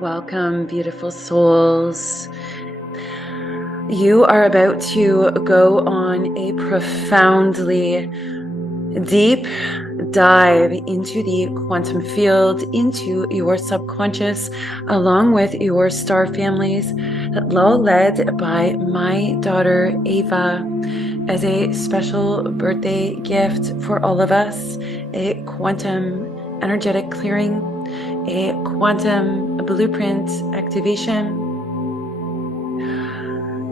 Welcome, beautiful souls. You are about to go on a profoundly deep dive into the quantum field, into your subconscious, along with your star families, all led by my daughter, Ava, as a special birthday gift for all of us, a quantum energetic clearing, a quantum blueprint activation.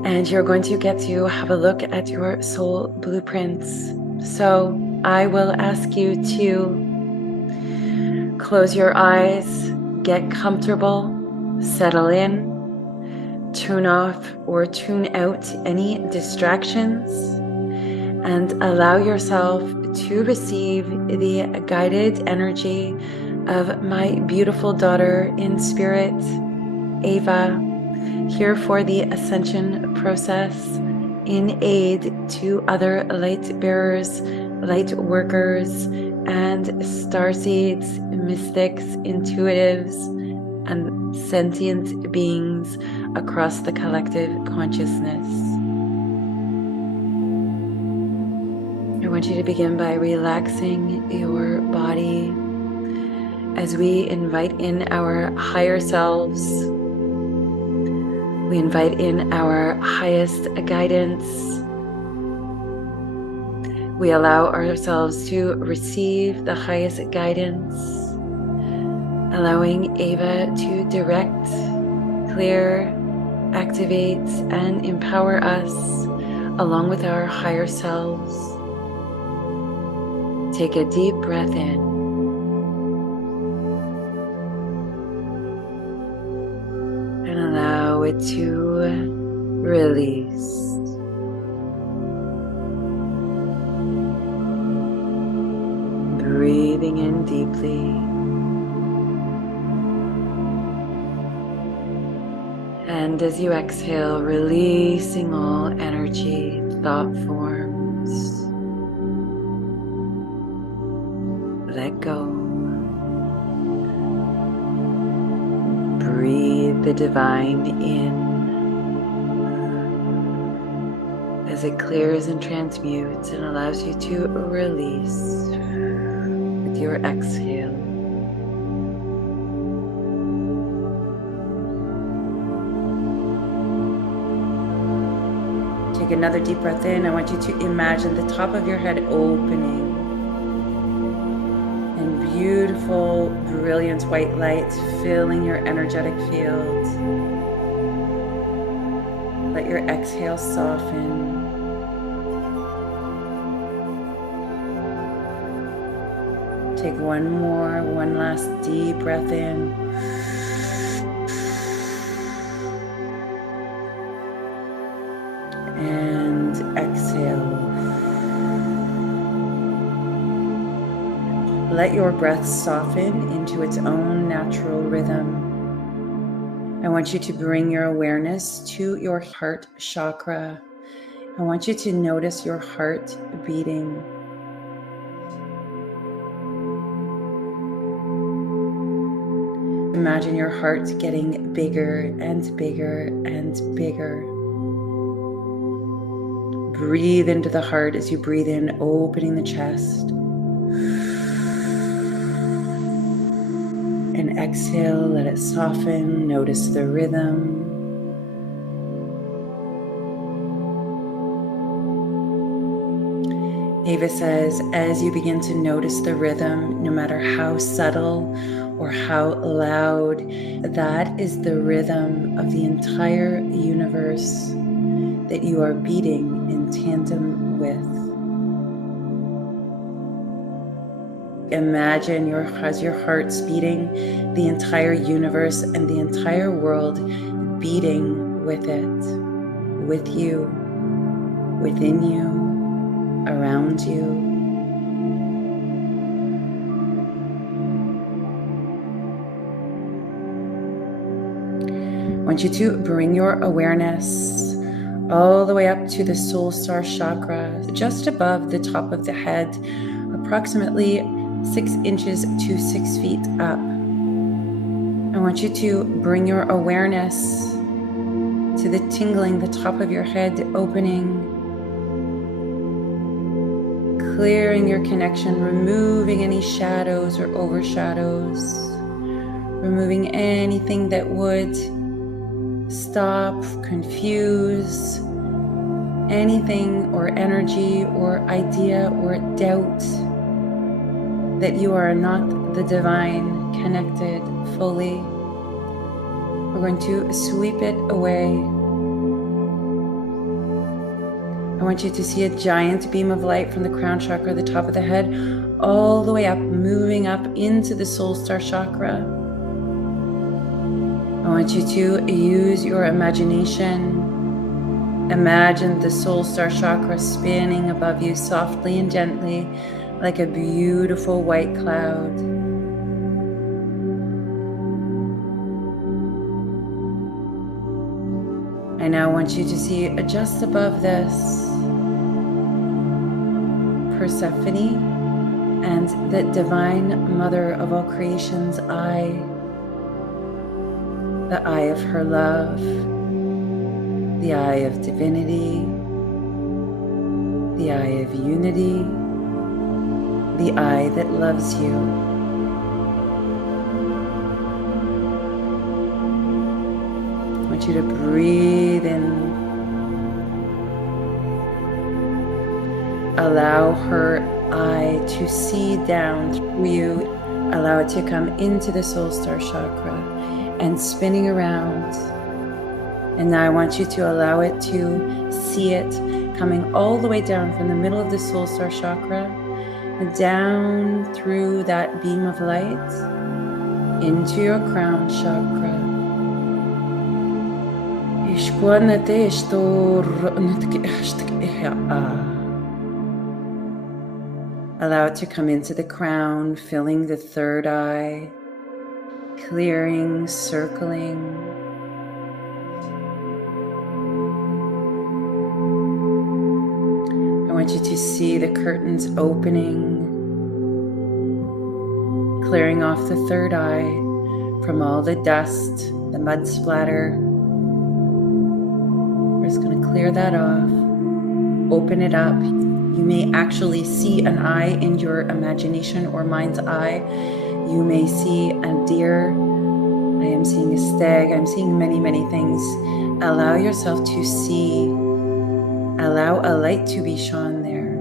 And you're going to get to have a look at your soul blueprints. So I will ask you to close your eyes, get comfortable, settle in, tune off or tune out any distractions, and allow yourself to receive the guided energy of my beautiful daughter in spirit, Ava, here for the ascension process in aid to other light bearers, light workers, and starseeds, mystics, intuitives, and sentient beings across the collective consciousness. I want you to begin by relaxing your body as we invite in our higher selves. We invite in our highest guidance. We allow ourselves to receive the highest guidance, allowing Ava to direct, clear, activate, and empower us along with our higher selves. Take a deep breath in. And allow it to release. Breathing in deeply. And as you exhale, releasing all energy, thought forms. Let go. Breathe the divine in as it clears and transmutes and allows you to release with your exhale. Take another deep breath in. I want you to imagine the top of your head opening and beautiful, brilliant white light filling your energetic field. Let your exhale soften. Take one last deep breath in. And exhale. Let your breath soften into its own natural rhythm. I want you to bring your awareness to your heart chakra. I want you to notice your heart beating. Imagine your heart getting bigger and bigger and bigger. Breathe into the heart as you breathe in, opening the chest. And exhale, let it soften, notice the rhythm. Ava says, as you begin to notice the rhythm, no matter how subtle or how loud, that is the rhythm of the entire universe that you are beating in tandem with. Imagine as your heart's beating, the entire universe and the entire world beating with it, with you, within you, around you. I want you to bring your awareness all the way up to the soul star chakra, just above the top of the head, approximately 6 inches to 6 feet up. I want you to bring your awareness to the tingling, the top of your head opening, clearing your connection, removing any shadows or overshadows, removing anything that would stop, confuse, anything or energy or idea or doubt that you are not the divine connected fully. We're going to sweep it away. I want you to see a giant beam of light from the crown chakra, the top of the head, all the way up, moving up into the soul star chakra. I want you to use your imagination. Imagine the soul star chakra spinning above you softly and gently like a beautiful white cloud. I now want you to see just above this Persephone and the divine mother of all creation's eye, the eye of her love, the eye of divinity, the eye of unity, the eye that loves you. I want you to breathe in. Allow her eye to see down through you. Allow it to come into the soul star chakra and spinning around. And now I want you to allow it to see it coming all the way down from the middle of the soul star chakra and down through that beam of light into your crown chakra. Allow it to come into the crown, filling the third eye, clearing, circling. I want you to see the curtains opening, clearing off the third eye from all the dust, the mud splatter. We're just going to clear that off, open it up. You may actually see an eye in your imagination or mind's eye. You may see a deer. I am seeing a stag. I'm seeing many, many things. Allow yourself to see. Allow a light to be shone there.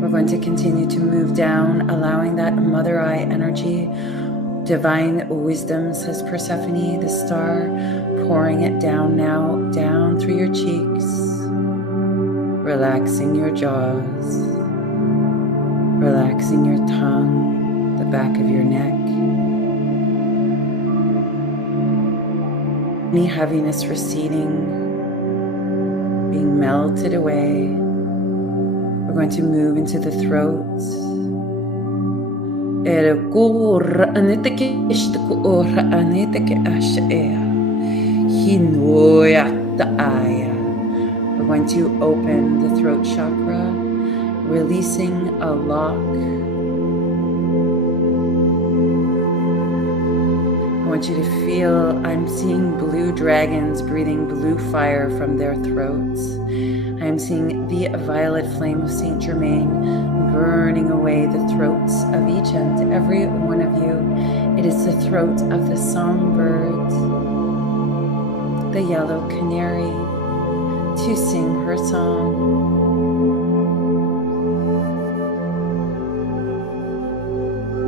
We're going to continue to move down, allowing that mother eye energy, divine wisdom, says Persephone, the star, pouring it down now, down through your cheeks, relaxing your jaws, relaxing your tongue, the back of your neck. Any heaviness receding, being melted away. We're going to move into the throat. We're going to open the throat chakra, releasing a lock. I want you to feel, I'm seeing blue dragons breathing blue fire from their throats. I am seeing the violet flame of Saint Germain burning away the throats of each and every one of you. It is the throat of the songbird, the yellow canary, to sing her song.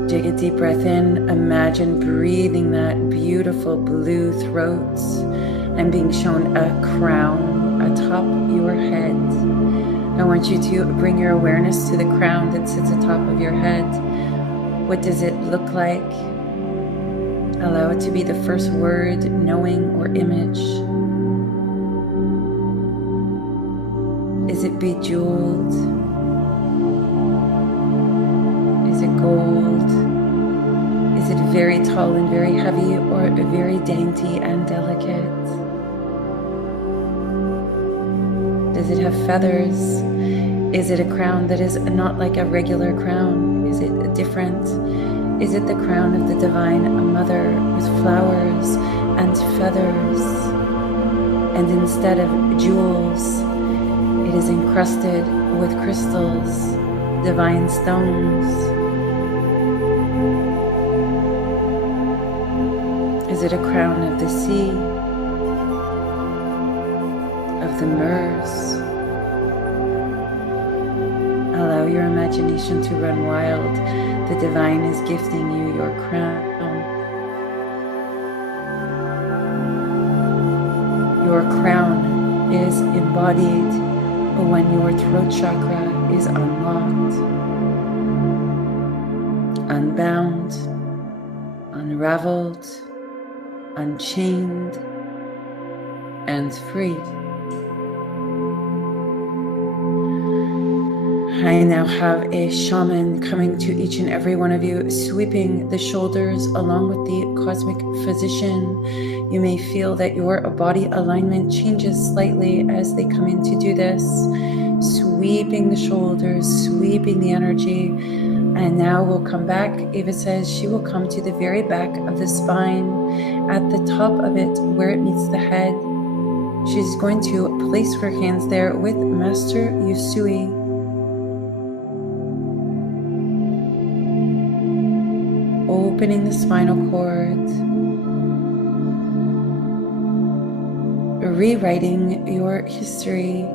Take a deep breath in. Imagine breathing that beautiful blue throat and being shown a crown atop your head. I want you to bring your awareness to the crown that sits atop of your head. What does it look like? Allow it to be the first word, knowing, or image. Is it bejeweled? Is it gold? Is it very tall and very heavy, or very dainty and delicate? Does it have feathers? Is it a crown that is not like a regular crown? Is it different? Is it the crown of the Divine Mother with flowers and feathers? And instead of jewels, it is encrusted with crystals, divine stones. Is it a crown of the sea, of the myrrhs? Allow your imagination to run wild. The divine is gifting you your crown. Your crown is embodied when your throat chakra is unlocked, unbound, unraveled, unchained, and free. I now have a shaman coming to each and every one of you, sweeping the shoulders along with the cosmic physician. You may feel that your body alignment changes slightly as they come in to do this, sweeping the shoulders, sweeping the energy. And now we'll come back. Ava says she will come to the very back of the spine, at the top of it where it meets the head. She's going to place her hands there with Master Usui. Opening the spinal cord, rewriting your history.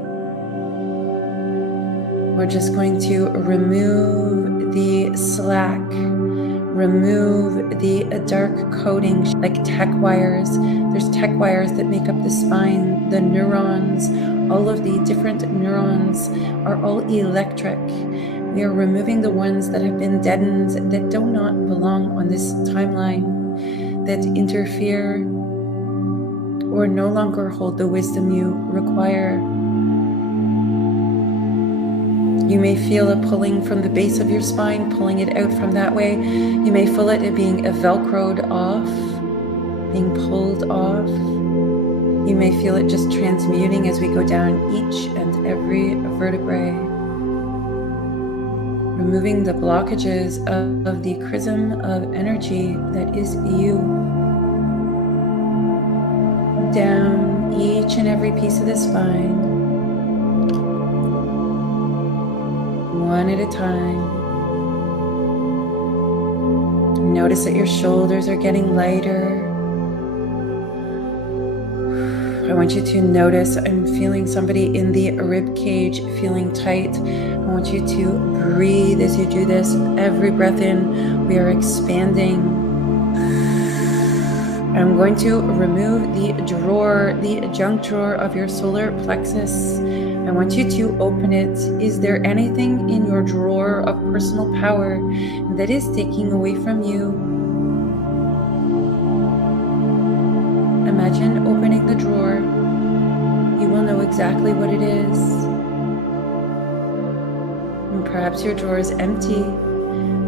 We're just going to remove the slack, remove the dark coating like tech wires. There's tech wires that make up the spine, the neurons, all of the different neurons are all electric. We are removing the ones that have been deadened, that do not belong on this timeline, that interfere or no longer hold the wisdom you require. You may feel a pulling from the base of your spine, pulling it out from that way. You may feel it being velcroed off, being pulled off. You may feel it just transmuting as we go down each and every vertebrae. Removing the blockages of the chrism of energy that is you. Down each and every piece of the spine, one at a time. Notice that your shoulders are getting lighter. I want you to notice, I'm feeling somebody in the rib cage feeling tight. I want you to breathe as you do this. Every breath in, we are expanding. I'm going to remove the drawer, the junk drawer of your solar plexus. I want you to open it. Is there anything in your drawer of personal power that is taking away from you? Imagine opening the drawer. You will know exactly what it is. And perhaps your drawer is empty.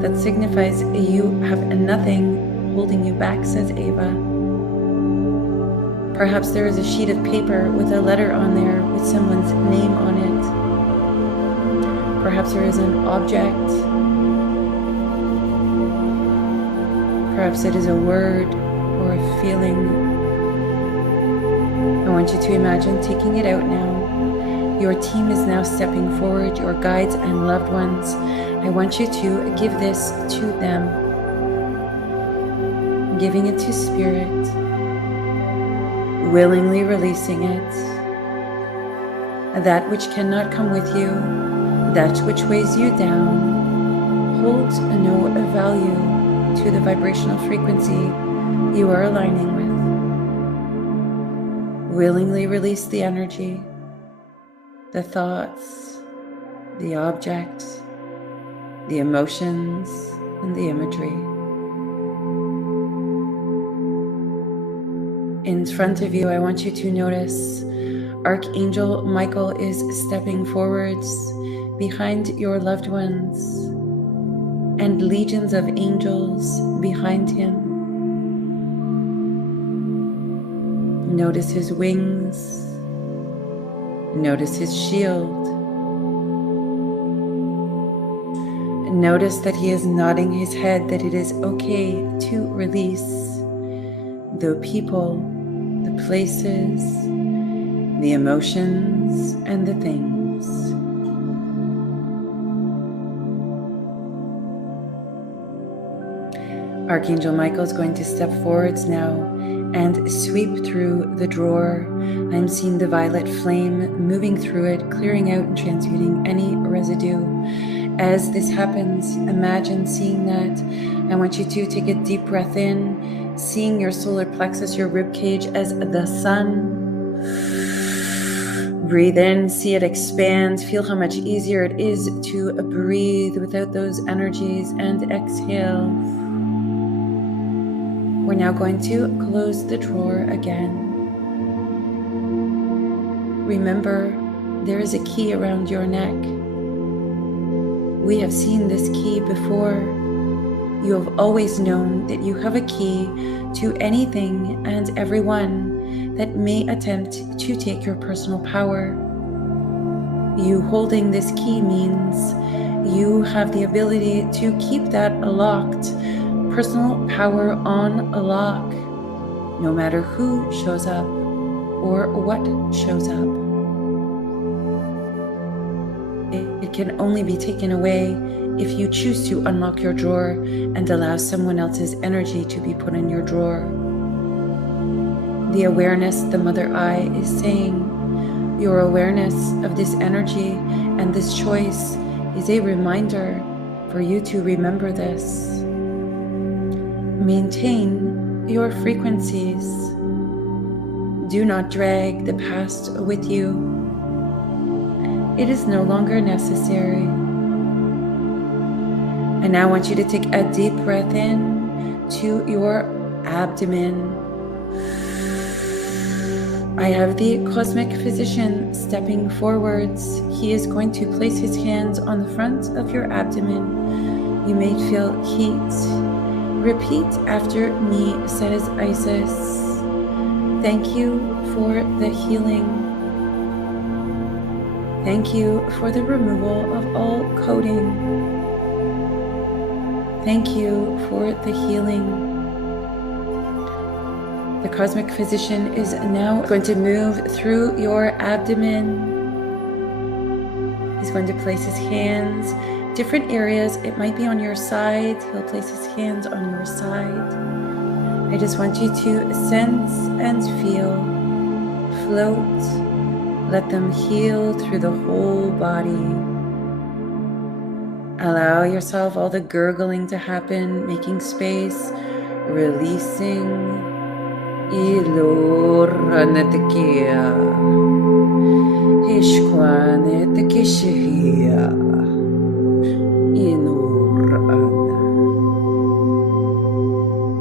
That signifies you have nothing holding you back, says Ava. Perhaps there is a sheet of paper with a letter on there with someone's name on it. Perhaps there is an object. Perhaps it is a word or a feeling. I want you to imagine taking it out now. Your team is now stepping forward, your guides and loved ones. I want you to give this to them, giving it to Spirit, willingly releasing it. That which cannot come with you, that which weighs you down, holds no value to the vibrational frequency you are aligning with. Willingly release the energy, the thoughts, the objects, the emotions, and the imagery. In front of you, I want you to notice Archangel Michael is stepping forwards behind your loved ones, and legions of angels behind him. Notice his wings. Notice his shield. Notice that he is nodding his head, that it is okay to release the people, the places, the emotions, and the things. Archangel Michael is going to step forwards now and sweep through the drawer. I'm seeing the violet flame moving through it, clearing out and transmuting any residue. As this happens, imagine seeing that. I want you to take a deep breath in, seeing your solar plexus, your rib cage, as the sun. Breathe in, see it expand. Feel how much easier it is to breathe without those energies, and exhale. We're now going to close the drawer again. Remember, there is a key around your neck. We have seen this key before. You have always known that you have a key to anything and everyone that may attempt to take your personal power. You holding this key means you have the ability to keep that locked, personal power on a lock, no matter who shows up or what shows up. It can only be taken away if you choose to unlock your drawer and allow someone else's energy to be put in your drawer. The awareness, the mother eye is saying, your awareness of this energy and this choice is a reminder for you to remember this. Maintain your frequencies. Do not drag the past with you. It is no longer necessary. And now I want you to take a deep breath in to your abdomen. I have the cosmic physician stepping forwards. He is going to place his hands on the front of your abdomen. You may feel heat. Repeat after me, says Isis. Thank you for the healing. Thank you for the removal of all coding. Thank you for the healing. The cosmic physician is now going to move through your abdomen. He's going to place his hands, different areas. It might be on your side. He'll place his hands on your side. I just want you to sense and feel, float. Let them heal through the whole body. Allow yourself all the gurgling to happen, making space, releasing.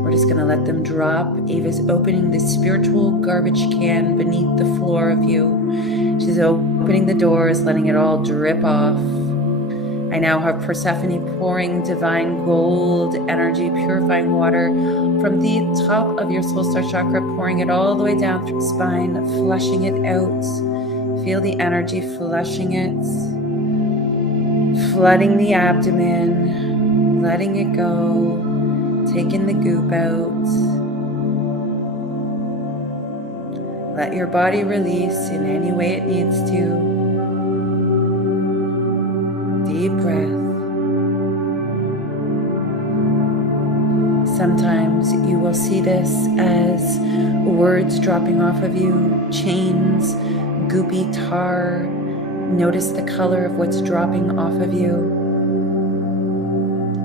We're just going to let them drop. Ava's opening the spiritual garbage can beneath the floor of you. She's opening the doors, letting it all drip off. I now have Persephone pouring divine gold energy, purifying water from the top of your soul star chakra, pouring it all the way down through the spine, flushing it out. Feel the energy flushing it, flooding the abdomen, letting it go, taking the goop out. Let your body release in any way it needs to. Deep breath. Sometimes you will see this as words dropping off of you, chains, goopy tar. Notice the color of what's dropping off of you.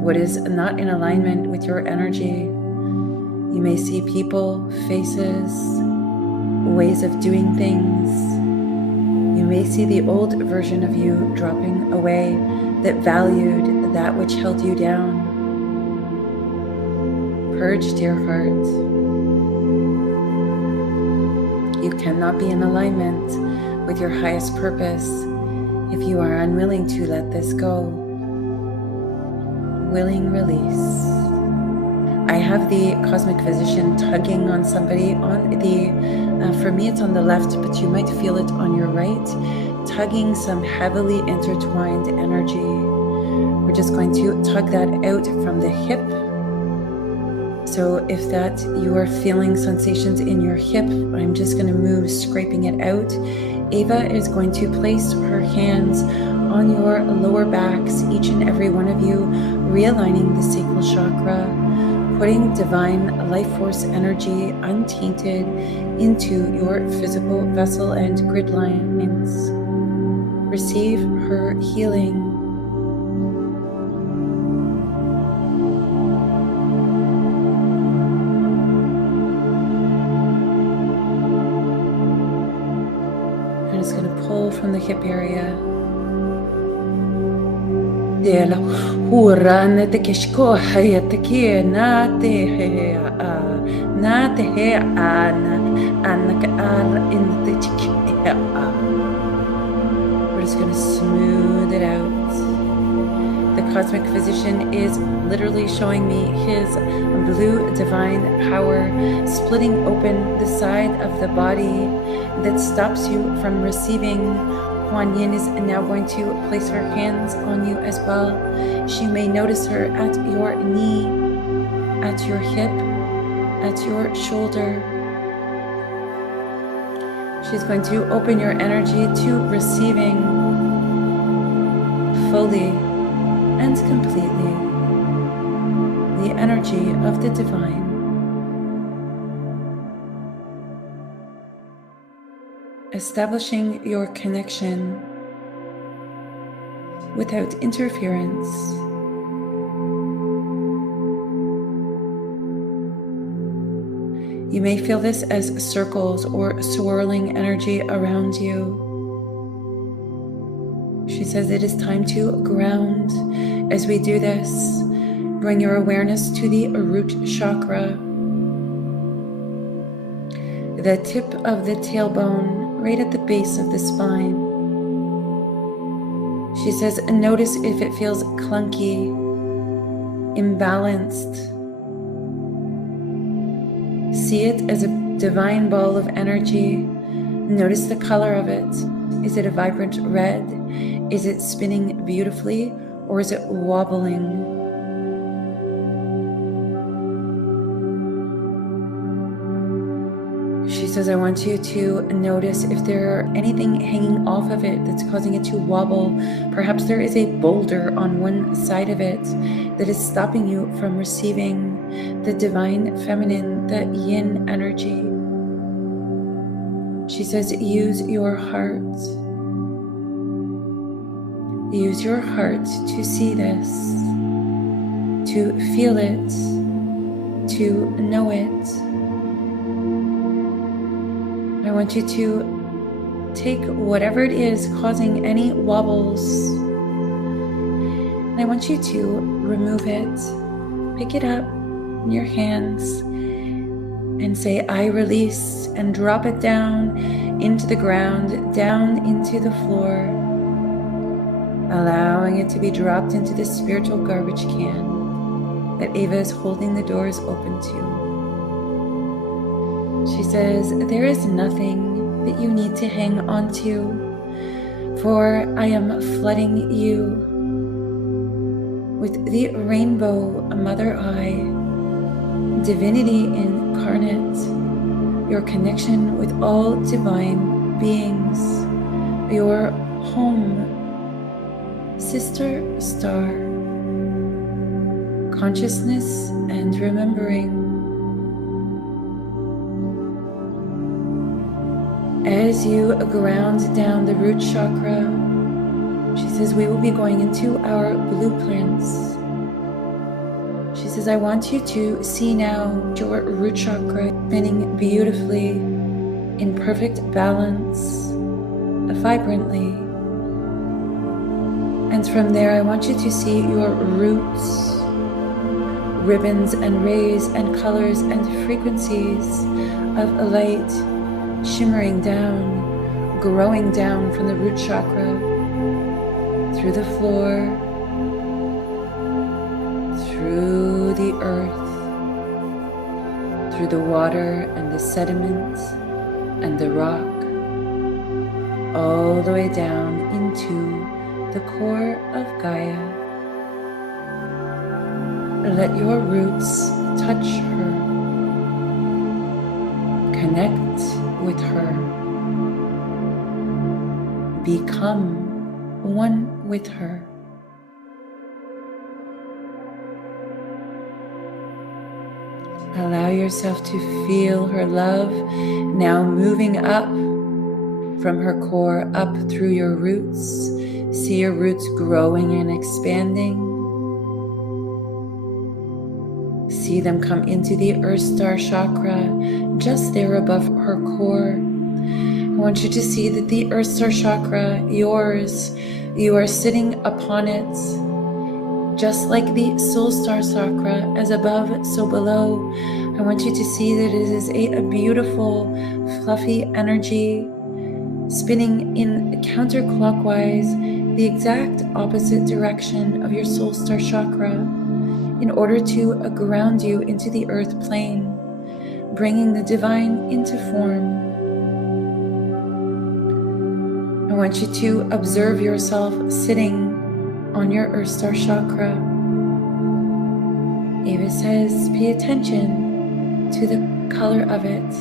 What is not in alignment with your energy. You may see people, faces, ways of doing things. You may see the old version of you dropping away that valued that which held you down. Purge, dear heart. You cannot be in alignment with your highest purpose if you are unwilling to let this go. Willing release. I have the cosmic physician tugging on somebody on the, for me it's on the left, but you might feel it on your right, tugging some heavily intertwined energy. We're just going to tug that out from the hip. So if that you are feeling sensations in your hip, I'm just going to move, scraping it out. Ava is going to place her hands on your lower backs, each and every one of you, realigning the sacral chakra, putting divine life force energy untainted into your physical vessel and grid lines. Receive her healing. I'm just going to pull from the hip area. Dela hura nete kishko hayate ki nate he nate he anaka in the chiki. We're just going to smooth it out. The cosmic physician is literally showing me his blue divine power splitting open the side of the body that stops you from receiving. Kuan Yin is now going to place her hands on you as well. She may notice her at your knee, at your hip, at your shoulder. She's going to open your energy to receiving fully and completely the energy of the divine. Establishing your connection without interference. You may feel this as circles or swirling energy around you. She says it is time to ground. As we do this, bring your awareness to the root chakra, the tip of the tailbone, right at the base of the spine. She says, notice if it feels clunky, imbalanced. See it as a divine ball of energy. Notice the color of it. Is it a vibrant red? Is it spinning beautifully, or is it wobbling? She says, I want you to notice if there are anything hanging off of it that's causing it to wobble. Perhaps there is a boulder on one side of it that is stopping you from receiving the divine feminine, the yin energy. She says, use your heart. Use your heart to see this, to feel it, to know it. I want you to take whatever it is causing any wobbles, and I want you to remove it. Pick it up in your hands and say, I release, and drop it down into the ground, down into the floor, allowing it to be dropped into the spiritual garbage can that Ava is holding the doors open to. She says, there is nothing that you need to hang on to, for I am flooding you with the rainbow mother eye, divinity incarnate, your connection with all divine beings, your home, sister star, consciousness and remembering. As you ground down the root chakra, she says, we will be going into our blueprints. She says, I want you to see now your root chakra spinning beautifully, in perfect balance, vibrantly. And from there, I want you to see your roots, ribbons and rays and colors and frequencies of light shimmering down, growing down from the root chakra, through the floor, through the earth, through the water and the sediment and the rock, all the way down into the core of Gaia. Let your roots touch her. Connect with her. Become one with her. Allow yourself to feel her love now moving up from her core, up through your roots. See your roots growing and expanding. See them come into the Earth Star chakra, just there above her core. I want you to see that the Earth Star chakra, yours, you are sitting upon it, just like the Soul Star chakra, as above, so below. I want you to see that it is a beautiful, fluffy energy spinning in counterclockwise, the exact opposite direction of your Soul Star chakra, in order to ground you into the earth plane, bringing the divine into form. I want you to observe yourself sitting on your Earth Star chakra. Eva says, pay attention to the color of it.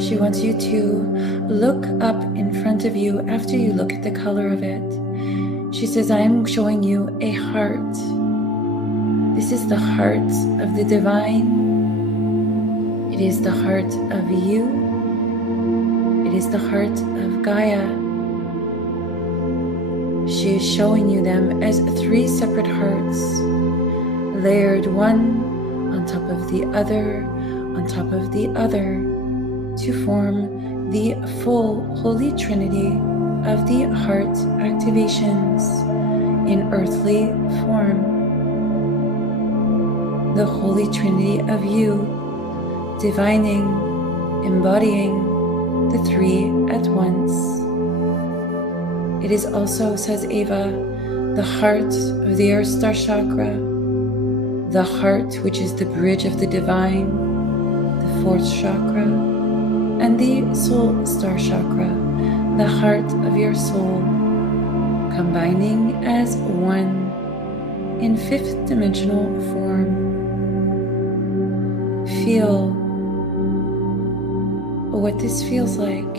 She wants you to look up in front of you after you look at the color of it. She says, I am showing you a heart. This is the heart of the divine. It is the heart of you. It is the heart of Gaia. She is showing you them as 3 separate hearts, layered one on top of the other, on top of the other, to form the full Holy Trinity of the heart activations in earthly form. The Holy Trinity of you, divining, embodying the 3 at once. It is also, says Eva, the heart of the Earth Star chakra, the heart which is the bridge of the divine, the 4th chakra, and the Soul Star chakra, the heart of your soul, combining as one in 5th dimensional form. Feel what this feels like.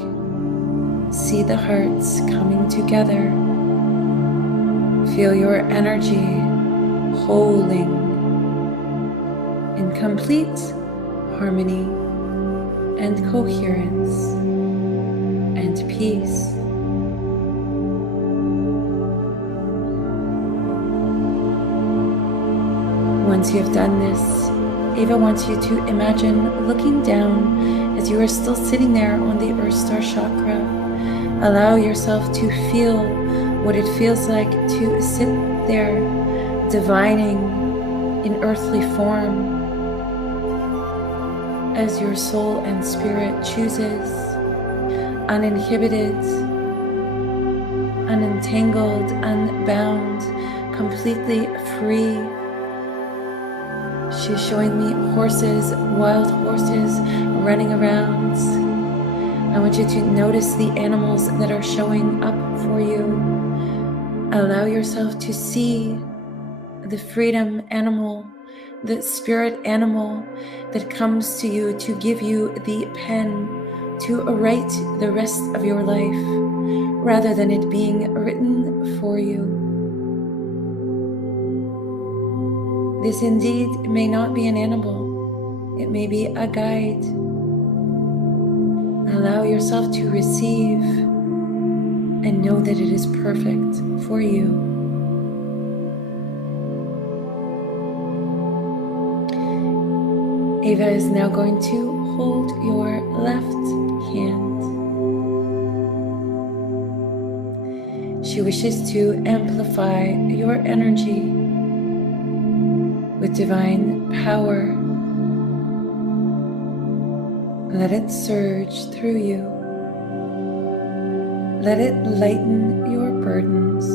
See the hearts coming together. Feel your energy holding in complete harmony and coherence and peace. Once you have done this, Eva wants you to imagine looking down as you are still sitting there on the Earth Star chakra. Allow yourself to feel what it feels like to sit there, divining in earthly form, as your soul and spirit chooses, uninhibited, unentangled, unbound, completely free. She's showing me horses, wild horses running around. I want you to notice the animals that are showing up for you. Allow yourself to see the freedom animal, the spirit animal that comes to you to give you the pen to write the rest of your life, rather than it being written for you. This indeed may not be an animal. It may be a guide. Allow yourself to receive and know that it is perfect for you. Eva is now going to hold your left hand. She wishes to amplify your energy with divine power. Let it surge through you. Let it lighten your burdens.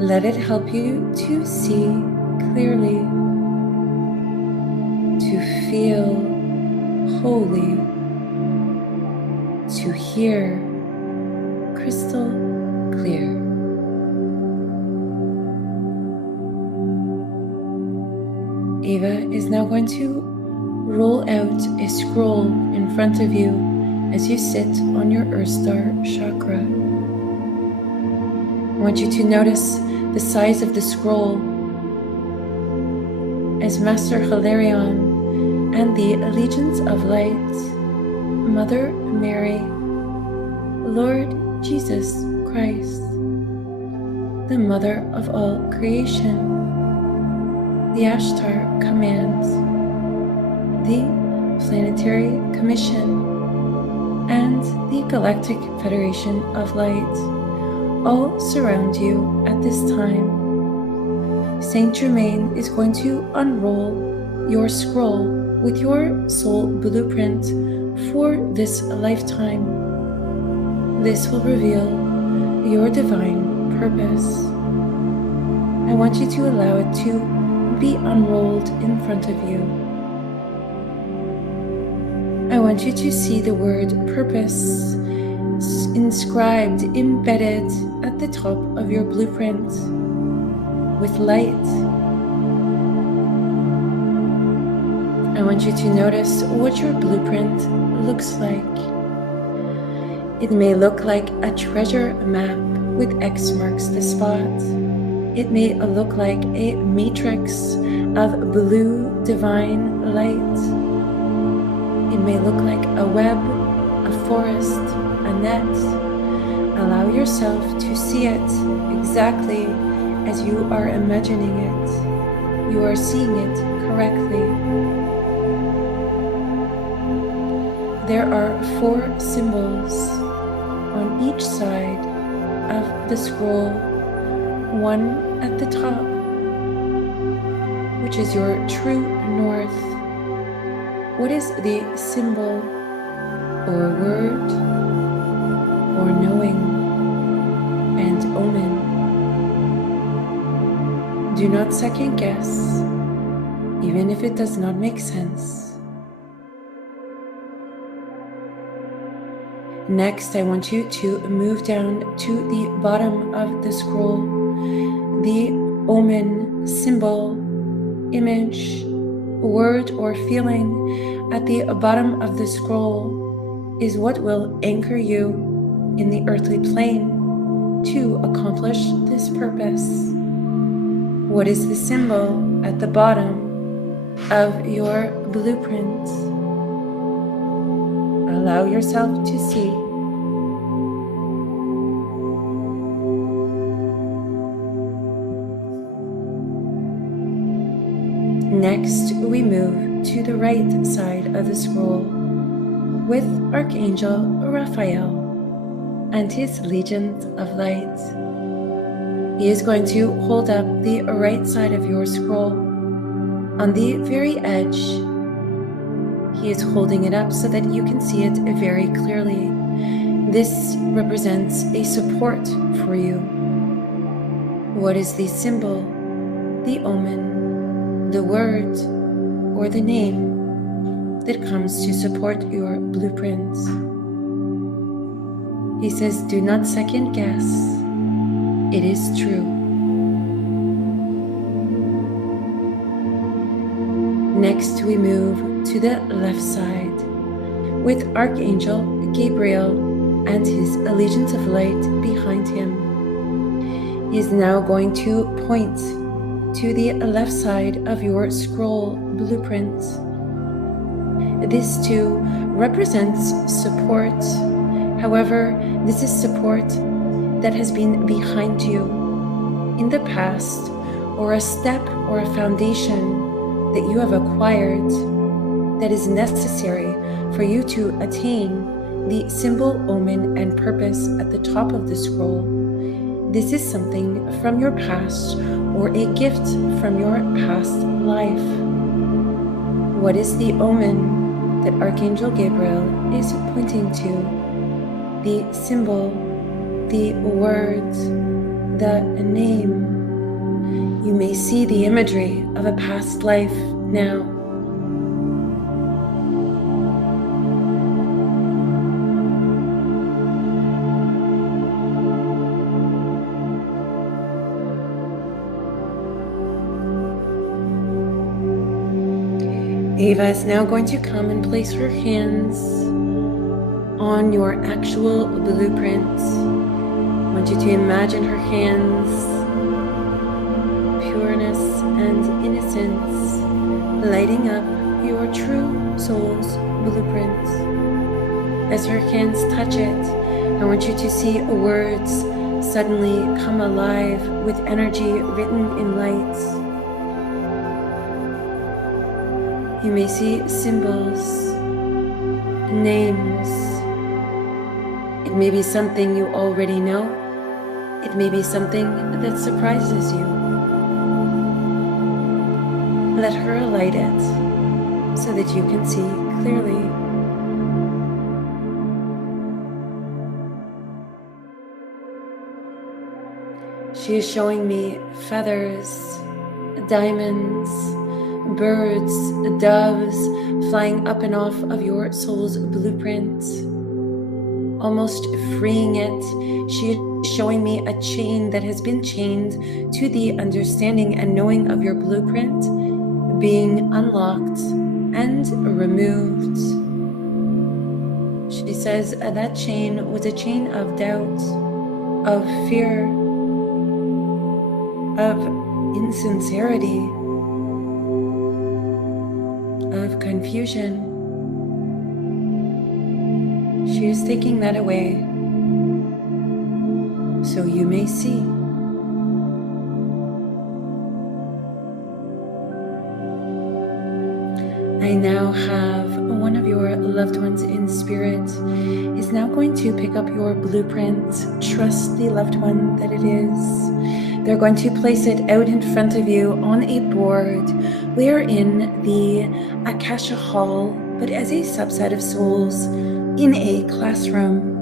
Let it help you to see clearly, to feel holy, to hear crystal clear. Eva is now going to roll out a scroll in front of you as you sit on your Earth Star chakra. I want you to notice the size of the scroll as Master Hilarion and the Allegiance of Light, Mother Mary, Lord Jesus Christ, the Mother of all creation, the Ashtar Command, the Planetary Commission, and the Galactic Federation of Light all surround you at this time. Saint Germain is going to unroll your scroll with your soul blueprint for this lifetime. This will reveal your divine purpose. I want you to allow it to be unrolled in front of you. I want you to see the word purpose inscribed, embedded at the top of your blueprint with light. I want you to notice what your blueprint looks like. It may look like a treasure map with X marks the spot. It may look like a matrix of blue divine light. It may look like a web, a forest, a net. Allow yourself to see it exactly as you are imagining it. You are seeing it correctly. There are 4 symbols on each side of the scroll. One at the top, which is your true north. What is the symbol or word or knowing and omen? Do not second guess, even if it does not make sense. Next, I want you to move down to the bottom of the scroll. The omen, symbol, image, word, or feeling at the bottom of the scroll is what will anchor you in the earthly plane to accomplish this purpose. What is the symbol at the bottom of your blueprint? Allow yourself to see. Next, we move to the right side of the scroll with Archangel Raphael and his legions of light. He is going to hold up the right side of your scroll. On the very edge, he is holding it up so that you can see it very clearly. This represents a support for you. What is the symbol, the omen, the word, or the name that comes to support your blueprint? He says, do not second guess. It is true. Next, we move to the left side with Archangel Gabriel and his Allegiance of Light behind him. He is now going to point to the left side of your scroll blueprint. This too represents support. However, this is support that has been behind you in the past, or a step or a foundation that you have acquired that is necessary for you to attain the symbol, omen, and purpose at the top of the scroll. This is something from your past or a gift from your past life. What is the omen that Archangel Gabriel is pointing to? The symbol, the word, the name. You may see the imagery of a past life now. Ava is now going to come and place her hands on your actual blueprint. I want you to imagine her hands, pureness and innocence, lighting up your true soul's blueprint. As her hands touch it, I want you to see words suddenly come alive with energy written in light. You may see symbols, names. It may be something you already know. It may be something that surprises you. Let her light it so that you can see clearly. She is showing me feathers, diamonds, birds, doves flying up and off of your soul's blueprint, almost freeing it. She is showing me a chain that has been chained to the understanding and knowing of your blueprint being unlocked and removed. She says that chain was a chain of doubt, of fear, of insincerity, of confusion. She is taking that away so you may see. I now have one of your loved ones in spirit is now going to pick up your blueprint. Trust the loved one that it is. They're going to place it out in front of you on a board. We are in the Akasha Hall, but as a subset of souls in a classroom.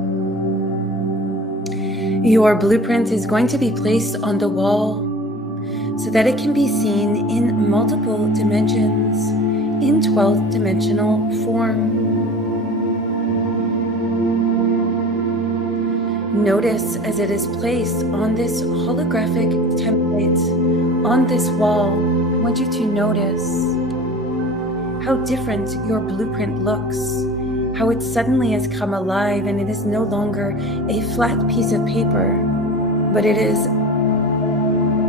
Your blueprint is going to be placed on the wall so that it can be seen in multiple dimensions, in 12th dimensional form. Notice as it is placed on this holographic template, on this wall, I want you to notice how different your blueprint looks, how it suddenly has come alive and it is no longer a flat piece of paper, but it is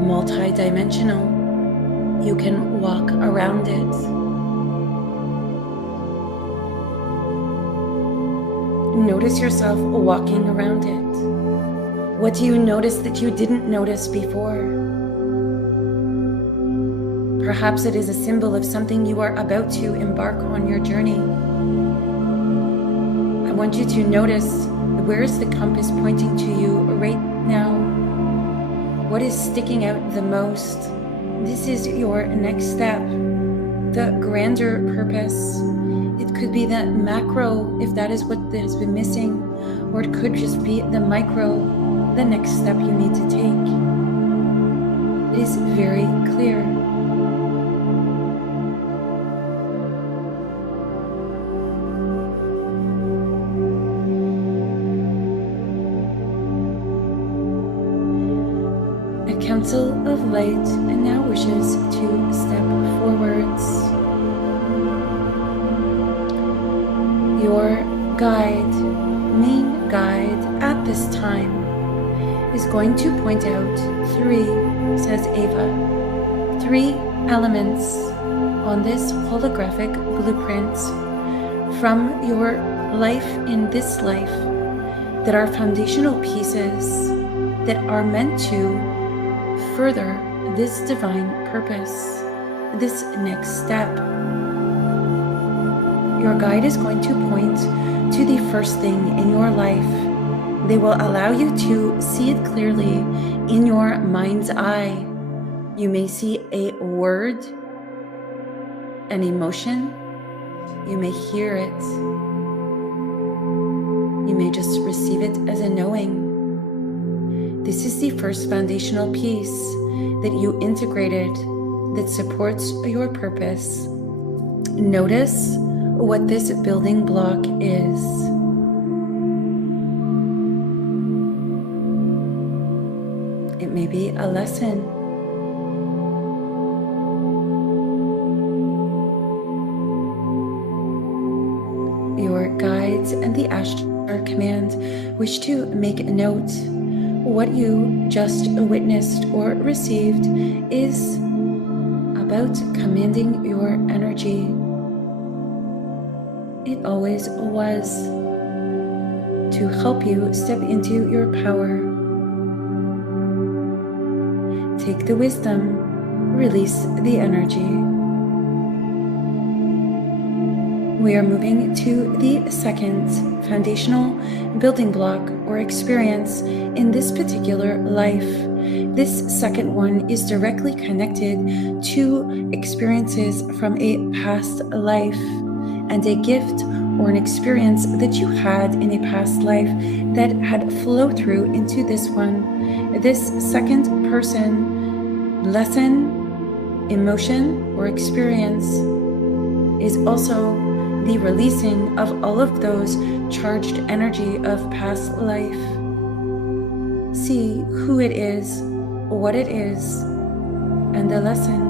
multi-dimensional. You can walk around it. Notice yourself walking around it. What do you notice that you didn't notice before? Perhaps it is a symbol of something you are about to embark on your journey. I want you to notice, where is the compass pointing to you right now? What is sticking out the most? This is your next step, the grander purpose. It could be the macro, if that is what has been missing, or it could just be the micro, the next step you need to take. It is very clear. A council of light and now wishes to step forwards. Your guide, main guide at this time, is going to point out 3, says Ava, 3 elements on this holographic blueprint from your life in this life that are foundational pieces that are meant to further this divine purpose, this next step. Your guide is going to point to the first thing in your life. They will allow you to see it clearly in your mind's eye. You may see a word, an emotion. You may hear it. You may just receive it as a knowing. This is the first foundational piece that you integrated that supports your purpose. Notice what this building block is. It may be a lesson. guides and the Ashtar command wish to make a note. What you just witnessed or received is about commanding your energy. It always was, to help you step into your power. Take the wisdom, release the energy. We are moving to the second foundational building block or experience in this particular life. This second one is directly connected to experiences from a past life and a gift or an experience that you had in a past life that had flowed through into this one. This second person lesson, emotion, or experience is also the releasing of all of those charged energy of past life. See who it is, what it is, and the lesson.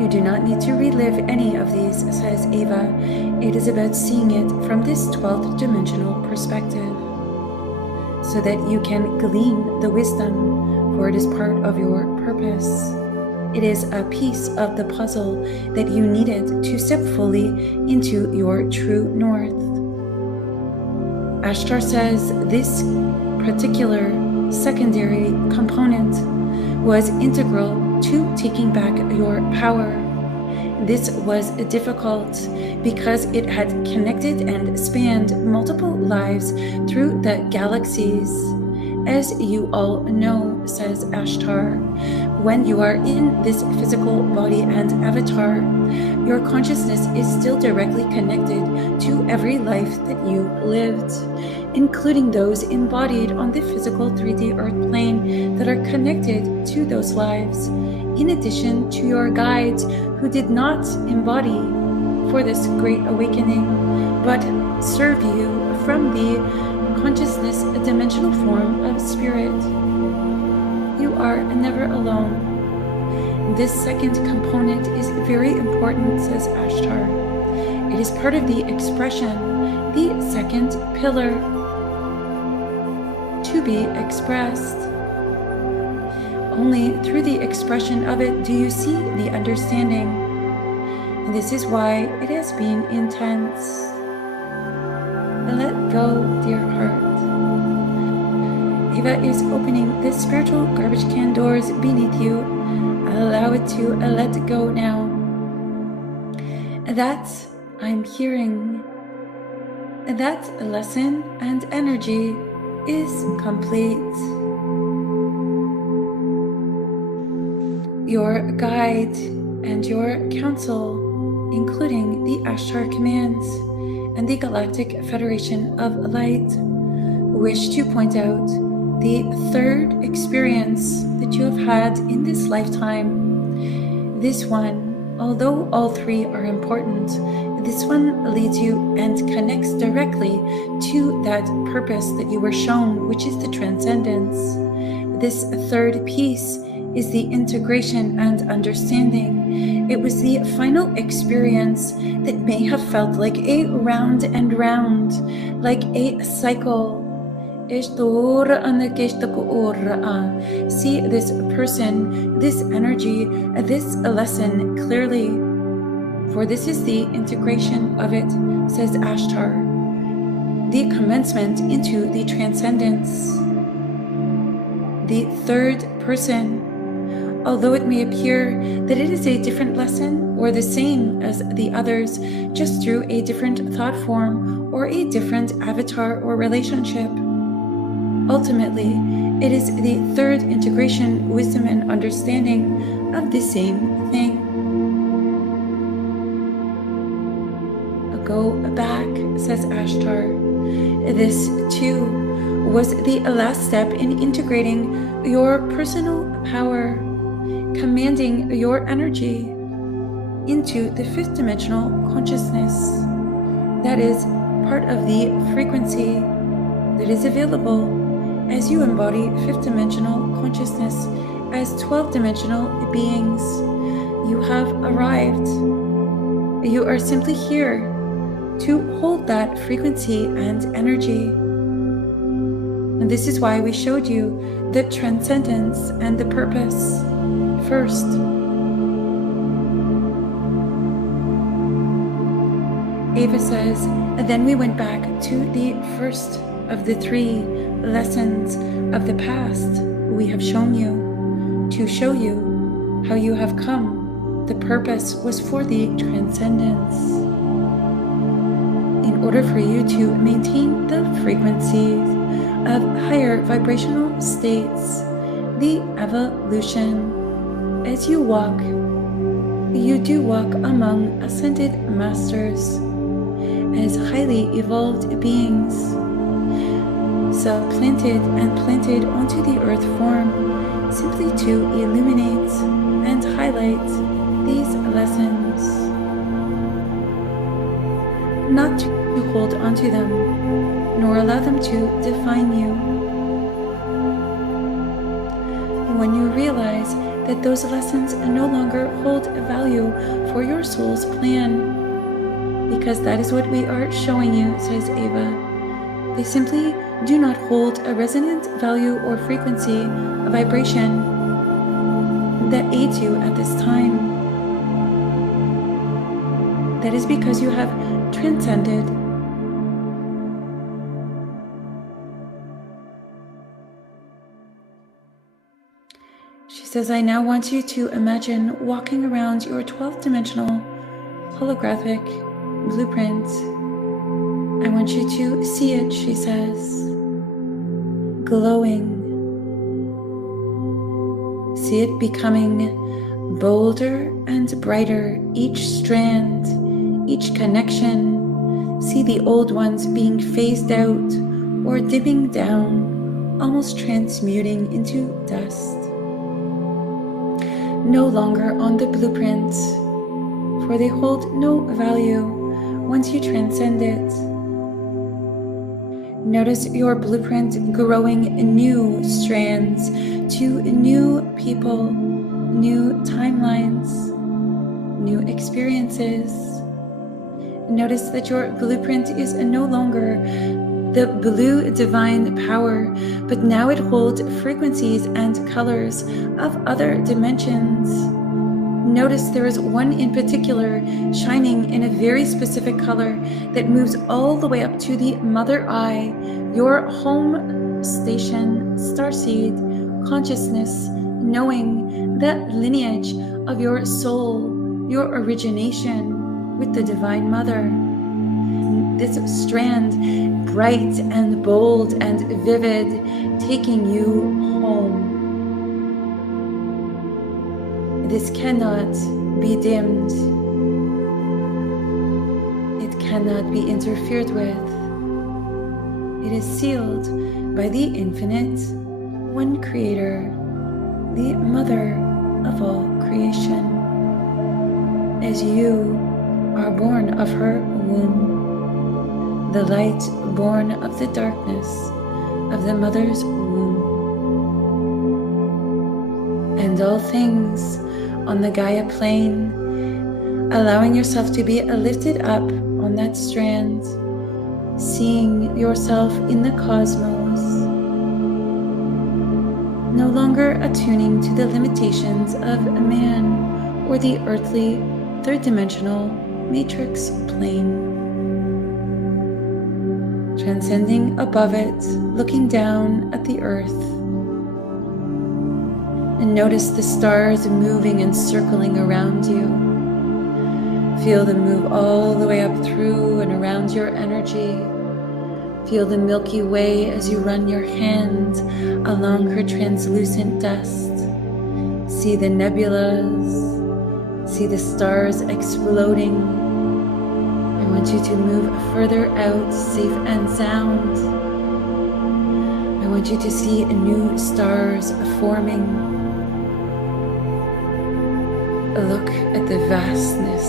You do not need to relive any of these, says Ava. It is about seeing it from this 12th dimensional perspective, so that you can glean the wisdom, for it is part of your purpose. It is a piece of the puzzle that you needed to step fully into your true north. Ashtar says this particular secondary component was integral to taking back your power. This was difficult because it had connected and spanned multiple lives through the galaxies. As you all know, says Ashtar, when you are in this physical body and avatar, your consciousness is still directly connected to every life that you lived, including those embodied on the physical 3D Earth plane that are connected to those lives, in addition to your guides who did not embody for this great awakening, but serve you from the consciousness dimensional form of spirit. You are never alone. This second component is very important, says Ashtar. It is part of the expression, the second pillar, to be expressed. Only through the expression of it do you see the understanding. And this is why it has been intense. Let go, dear heart. Eva is opening the spiritual garbage can doors beneath you. Allow it to let go now. That I'm hearing. That lesson and energy is complete. Your guide and your counsel, including the Ashtar commands and the Galactic Federation of Light, wish to point out the third experience that you have had in this lifetime. This one, although all three are important, this one leads you and connects directly to that purpose that you were shown, which is the transcendence. This third piece is the integration and understanding. It was the final experience that may have felt like a round and round, like a cycle. See this person, this energy, this lesson clearly, for this is the integration of it, says Ashtar, the commencement into the transcendence. The third person, although it may appear that it is a different lesson or the same as the others, just through a different thought form or a different avatar or relationship. Ultimately, it is the third integration, wisdom, and understanding of the same thing. Go back, says Ashtar. This, too, was the last step in integrating your personal power, commanding your energy into the fifth dimensional consciousness. That is part of the frequency that is available as you embody fifth dimensional consciousness as 12 dimensional beings. You have arrived. You are simply here to hold that frequency and energy. And this is why we showed you the transcendence and the purpose first. Ava says, then we went back to the first of the 3 lessons of the past we have shown you, to show you how you have come. The purpose was for the transcendence, in order for you to maintain the frequencies of higher vibrational states, the evolution. As you walk, you do walk among ascended masters, as highly evolved beings, self-planted and planted onto the earth form, simply to illuminate and highlight these lessons, not to hold onto them, nor allow them to define you. When you realize that those lessons no longer hold value for your soul's plan, because that is what we are showing you, says Ava. They simply do not hold a resonant value or frequency, a vibration that aids you at this time. That is because you have transcended. She says, I now want you to imagine walking around your 12th dimensional holographic blueprint. I want you to see it, she says, glowing. See it becoming bolder and brighter, each strand, each connection. See the old ones being phased out or dimming down, almost transmuting into dust. No longer on the blueprint, for they hold no value once you transcend it. Notice your blueprint growing new strands to new people, new timelines, new experiences. Notice that your blueprint is no longer the blue divine power, but now it holds frequencies and colors of other dimensions. Notice there is one in particular shining in a very specific color that moves all the way up to the mother eye, your home station, starseed, consciousness, knowing that lineage of your soul, your origination with the Divine Mother. This strand, bright and bold and vivid, taking you home. This cannot be dimmed. It cannot be interfered with. It is sealed by the infinite one creator, the mother of all creation. As you are born of her womb, the light born of the darkness of the mother's womb. And all things on the Gaia plane, allowing yourself to be lifted up on that strand, seeing yourself in the cosmos, no longer attuning to the limitations of a man or the earthly third-dimensional matrix plane. Transcending above it, looking down at the earth. And notice the stars moving and circling around you. Feel them move all the way up through and around your energy. Feel the Milky Way as you run your hand along her translucent dust. See the nebulas. See the stars exploding. I want you to move further out, safe and sound. I want you to see new stars forming. Look at the vastness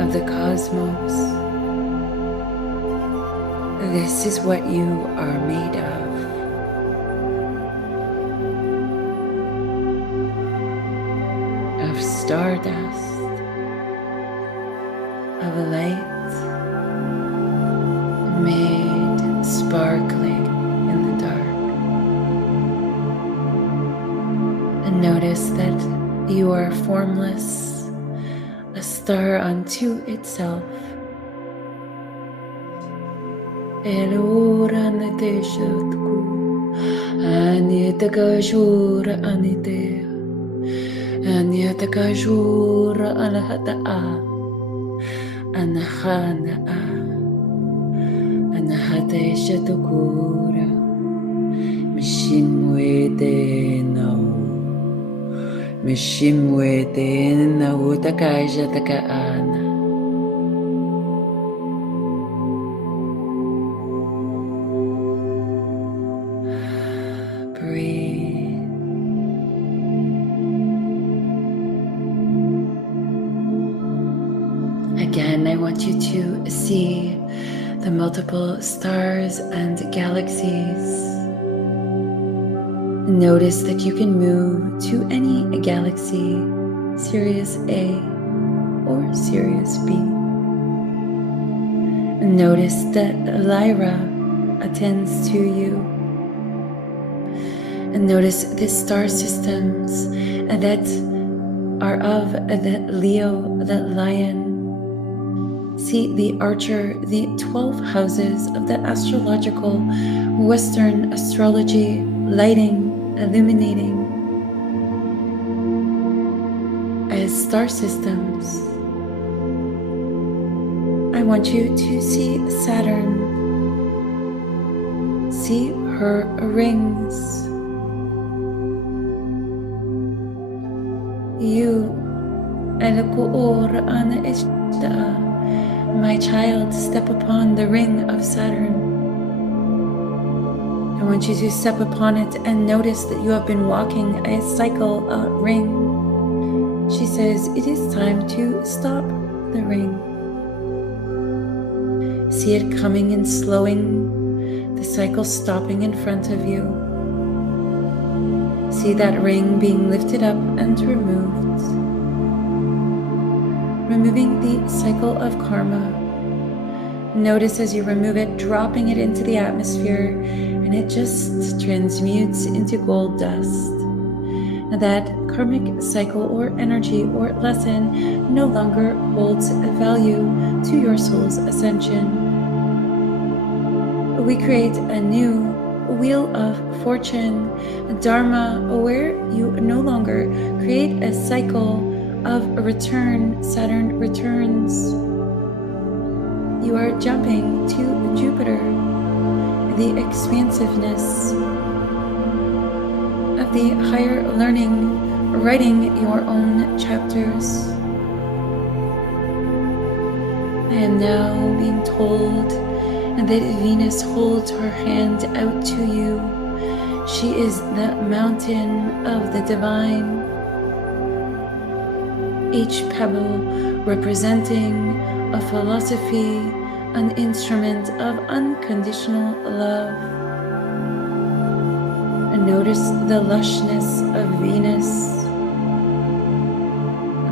of the cosmos. This is what you are made of. Of stardust, of light, made sparkling in the dark. And notice that you are formless, a star unto itself. Elura neteshatku, anitakajura anitea, anitakajura alahata'a, anahana'a, anahateshatukura, mishimwete nao, mishimwete nao takajatakaana. Again, I want you to see the multiple stars and galaxies. Notice that you can move to any galaxy, Sirius A or Sirius B. Notice that Lyra attends to you. And notice the star systems that are of the Leo, the lion. See the archer, the 12 houses of the astrological Western astrology, lighting, illuminating as star systems. I want you to see Saturn. See her rings. You, my child, step upon the ring of Saturn. I want you to step upon it and notice that you have been walking a cycle, a ring. She says, it is time to stop the ring. See it coming and slowing, the cycle stopping in front of you. See that ring being lifted up and removed. Removing the cycle of karma. Notice as you remove it, dropping it into the atmosphere, and it just transmutes into gold dust. That karmic cycle or energy or lesson no longer holds a value to your soul's ascension. We create a new wheel of fortune, dharma, where you no longer create a cycle of return. Saturn returns. You are jumping to Jupiter, the expansiveness of the higher learning, writing your own chapters. I am now being told that Venus holds her hand out to you. She is the mountain of the divine. Each pebble representing a philosophy, an instrument of unconditional love. And notice the lushness of Venus,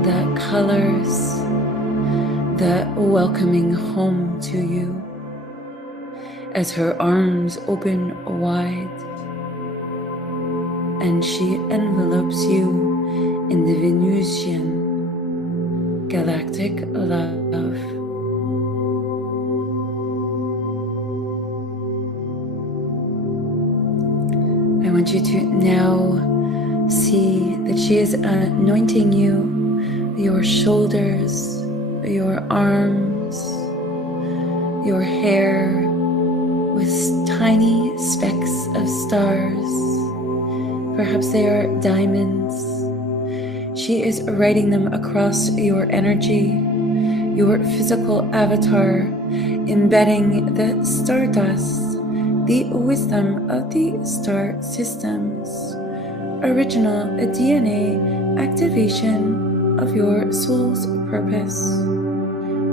the colors, the welcoming home to you as her arms open wide and she envelopes you in the Venusian galactic love. I want you to now see that she is anointing you, your shoulders, your arms, your hair with tiny specks of stars. Perhaps they are diamonds. She is writing them across your energy, your physical avatar, embedding the stardust, the wisdom of the star systems, original DNA activation of your soul's purpose,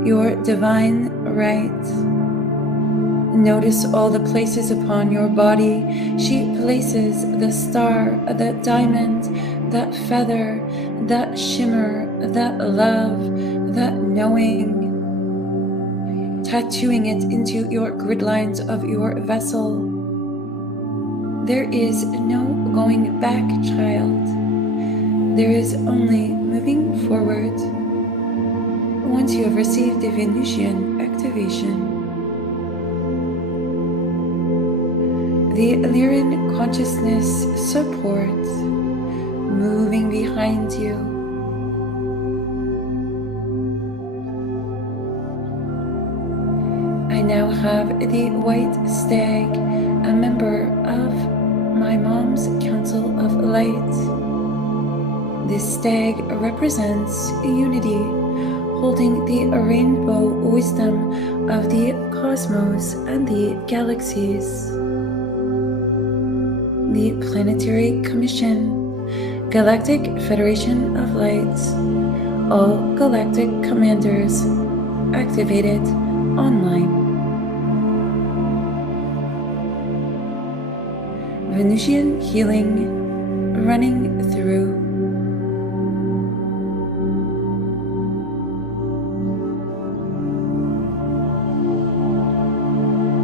your divine right. Notice all the places upon your body. She places the star, that diamond, that feather, that shimmer, that love, that knowing. tattooing it into your grid lines of your vessel. There is no going back, child. There is only moving forward once you have received the Venusian activation. The Erin consciousness support moving behind you. I now have the white stag, a member of my mom's Council of Light. This stag represents unity, holding the rainbow wisdom of the cosmos and the galaxies. The Planetary Commission, Galactic Federation of Lights, all galactic commanders activated online. Venusian healing running through.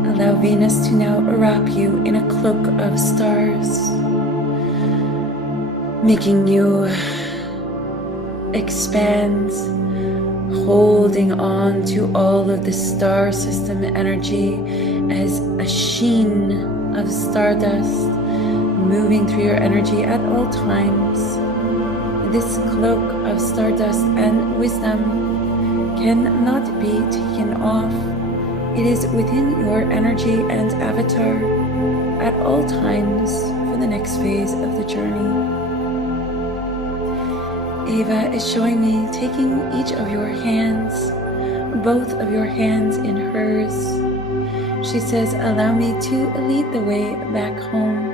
Allow Venus to now wrap you in a cloak of stars, making you expand, holding on to all of the star system energy as a sheen of stardust moving through your energy at all times. This cloak of stardust and wisdom cannot be taken off. It is within your energy and avatar at all times for the next phase of the journey. Ava is showing me taking each of your hands, both of your hands in hers. She says, allow me to lead the way back home.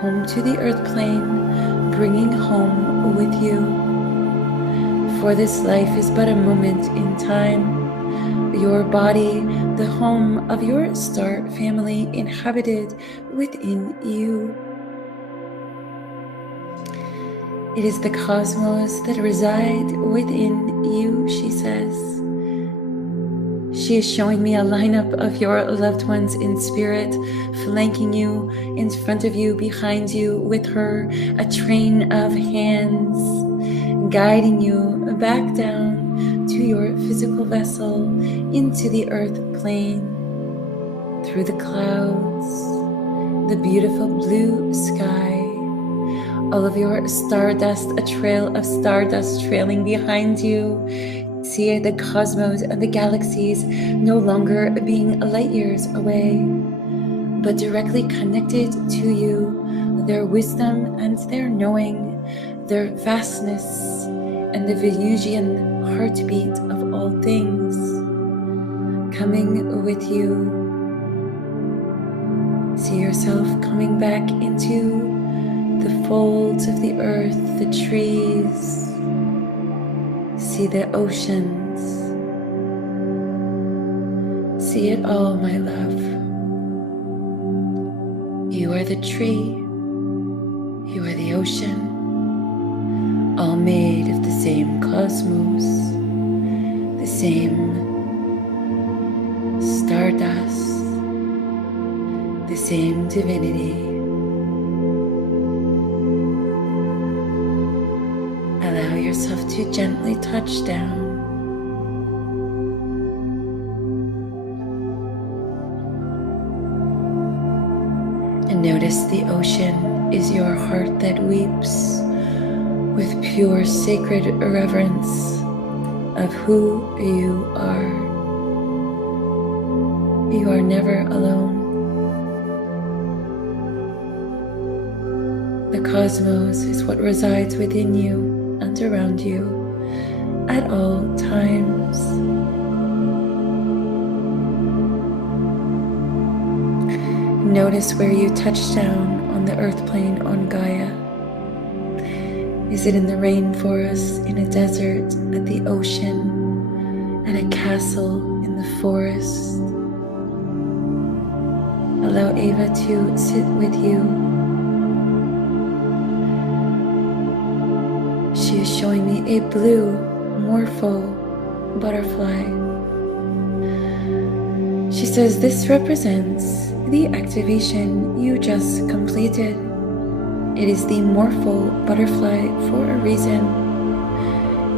Home to the earth plane, bringing home with you. For this life is but a moment in time. Your body, the home of your star family inhabited within you. It is the cosmos that reside within you, she says. She is showing me a lineup of your loved ones in spirit, flanking you, in front of you, behind you, with her, a train of hands, guiding you back down to your physical vessel, into the earth plane, through the clouds, the beautiful blue sky, all of your stardust, a trail of stardust trailing behind you. See the cosmos and the galaxies no longer being light years away, but directly connected to you, their wisdom and their knowing, their vastness, and the Venusian heartbeat of all things coming with you. See yourself coming back into the folds of the earth, the trees. See the oceans. See it all, my love. You are the tree. You are the ocean. All made of the same cosmos, the same stardust, the same divinity. Allow yourself to gently touch down. And notice the ocean is your heart that weeps with pure sacred reverence of who you are. You are never alone. The cosmos is what resides within you and around you at all times. Notice where you touch down on the earth plane on Gaia. Is it in the rainforest, in a desert, at the ocean, at a castle, in the forest? Allow Ava to sit with you. She is showing me a blue morpho butterfly She says this represents the activation you just completed. It is the morpho butterfly for a reason.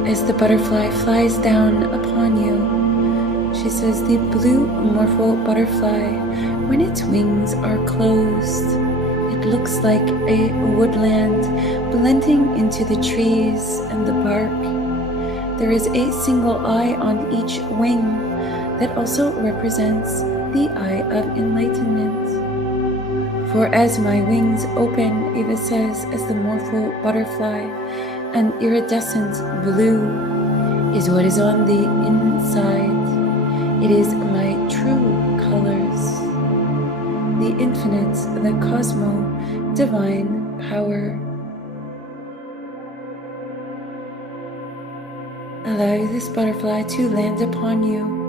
As the butterfly flies down upon you, she says the blue morpho butterfly, when its wings are closed, it looks like a woodland blending into the trees and the bark. There is a single eye on each wing that also represents the eye of enlightenment. For as my wings open, Eva says, as the morpho butterfly, an iridescent blue is what is on the inside. It is my true colors, the infinite, the cosmo, divine power. Allow this butterfly to land upon you.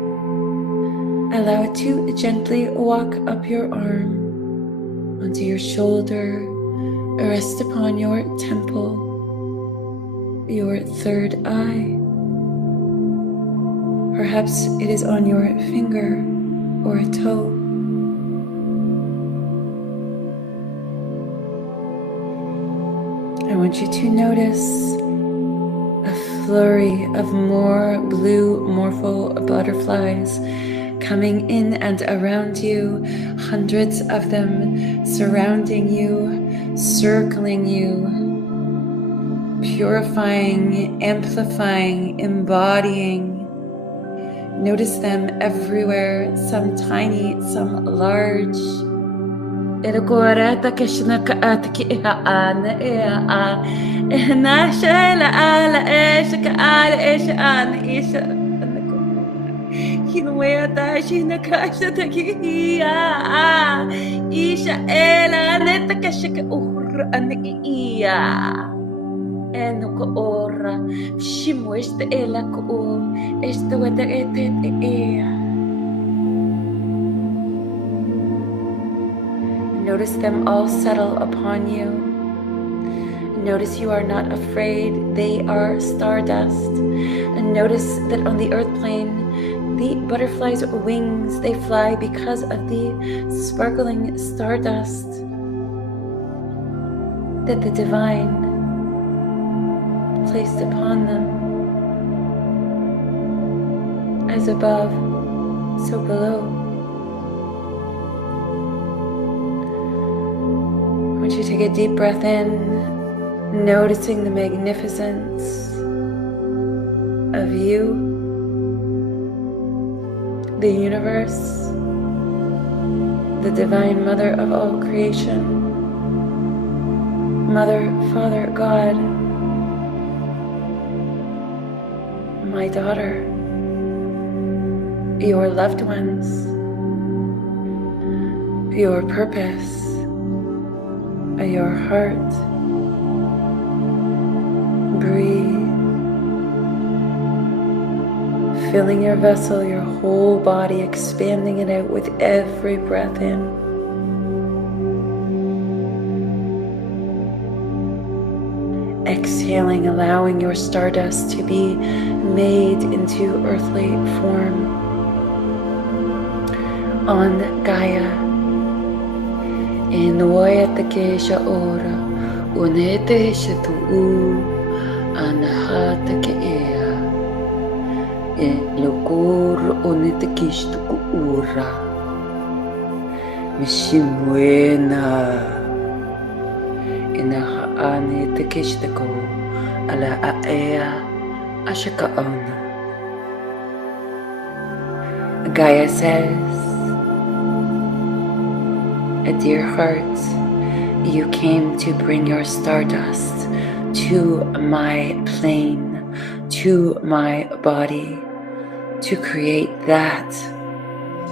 Allow it to gently walk up your arm, onto your shoulder, rest upon your temple, your third eye. Perhaps it is on your finger or a toe. I want you to notice a flurry of more blue morpho butterflies coming in and around you, hundreds of them surrounding you, circling you, purifying, amplifying, embodying. Notice them everywhere, some tiny, some large. Notice them all settle upon you. Notice you are not afraid, they are stardust. And notice that on the earth plane, the butterfly's wings, they fly because of the sparkling stardust that the divine placed upon them. As above, so below. I want you to take a deep breath in, noticing the magnificence of you, the universe, the divine mother of all creation, Mother, Father, God, my daughter, your loved ones, your purpose, your heart. Breathe, filling your vessel, your whole body, expanding it out with every breath in. Exhaling, allowing your stardust to be made into earthly form on Gaia. Inuayatake ora, unete shatu, anahata ea, elokur unete kishtuku ura, mishimuena, inahaane te kishtako, ala aea, ashakaona. Gaia says, dear heart, you came to bring your stardust to my plane, to my body, to create that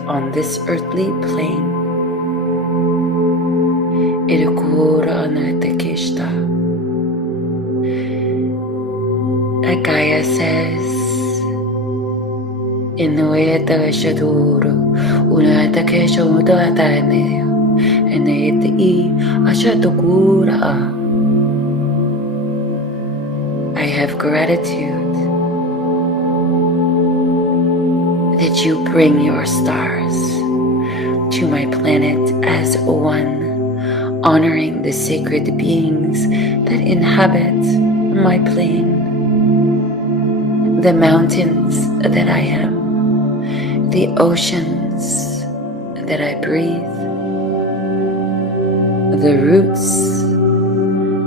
on this earthly plane. Gaia says, Inueta Shaduro, Unata Keshoda Tane. And I have gratitude that you bring your stars to my planet as one, honoring the sacred beings that inhabit my plane, the mountains that I am, the oceans that I breathe, the roots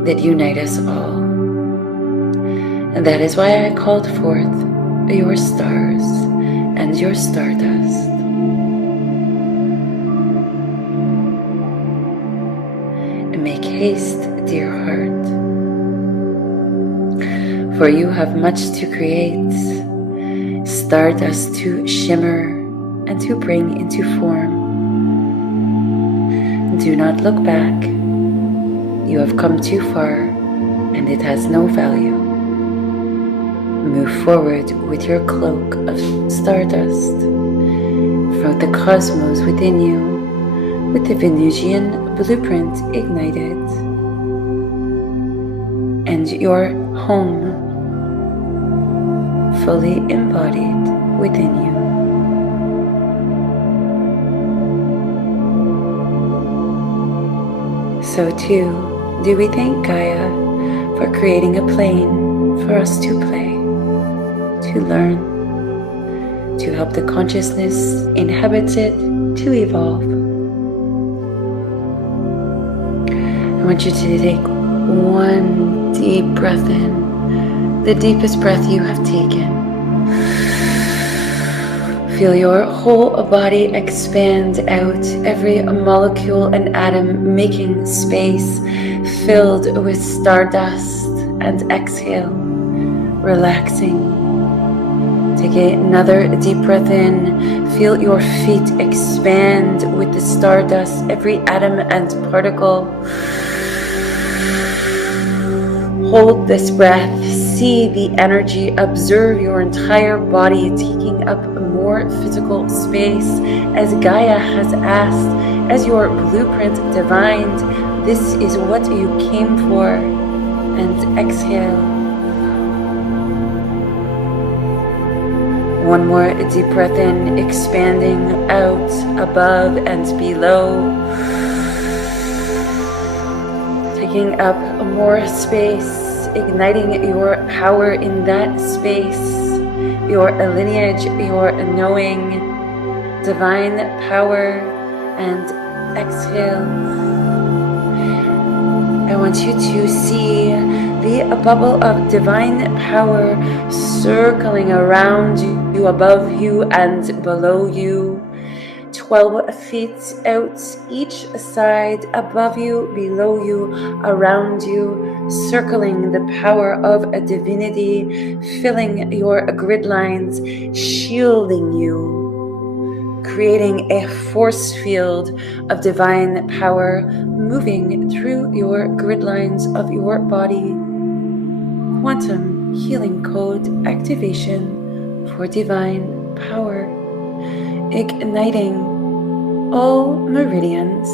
that unite us all. And that is why I called forth your stars and your stardust. Make haste, dear heart, for you have much to create, stardust to shimmer and to bring into form. Do not look back. You have come too far, and it has no value. Move forward with your cloak of stardust from the cosmos within you, with the Venusian blueprint ignited, and your home fully embodied within you. So too do we thank Gaia for creating a plane for us to play, to learn, to help the consciousness inhabits it to evolve. I want you to take one deep breath in, the deepest breath you have taken. Feel your whole body expand out, every molecule and atom making space filled with stardust, and exhale, relaxing. Take another deep breath in. Feel your feet expand with the stardust, every atom and particle. Hold this breath. See the energy. Observe your entire body taking up more physical space as Gaia has asked, as your blueprint divined. This is what you came for. And exhale. One more deep breath in, expanding out, above and below. Taking up more space, igniting your power in that space, your lineage, your knowing, divine power, and exhale. I want you to see the bubble of divine power circling around you, above you, and below you. 12 feet out each side, above you, below you, around you, circling the power of a divinity, filling your grid lines, shielding you, creating a force field of divine power, moving through your grid lines of your body. Quantum healing code activation for divine power. Igniting all meridians,